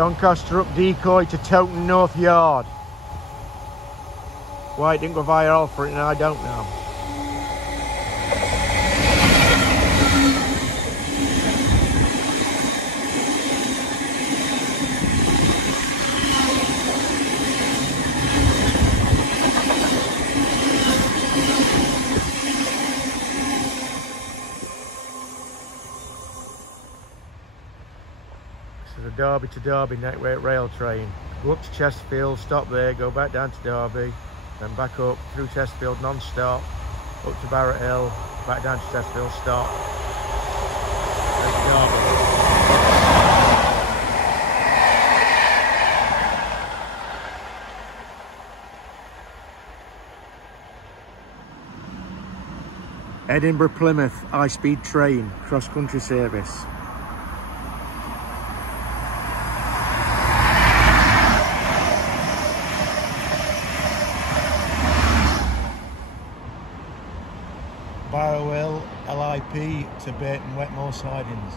Doncaster up decoy to Towton North Yard. Why it didn't go via Alfred, I don't know. This is a Derby to Derby network rail train. Go up to Chesterfield, stop there, go back down to Derby, then back up through Chesterfield non-stop, up to Barrett Hill, back down to Chesterfield, stop. Then to Derby. Edinburgh Plymouth high-speed train, cross-country service. Barrow Hill, LIP to Burton Wetmore sidings.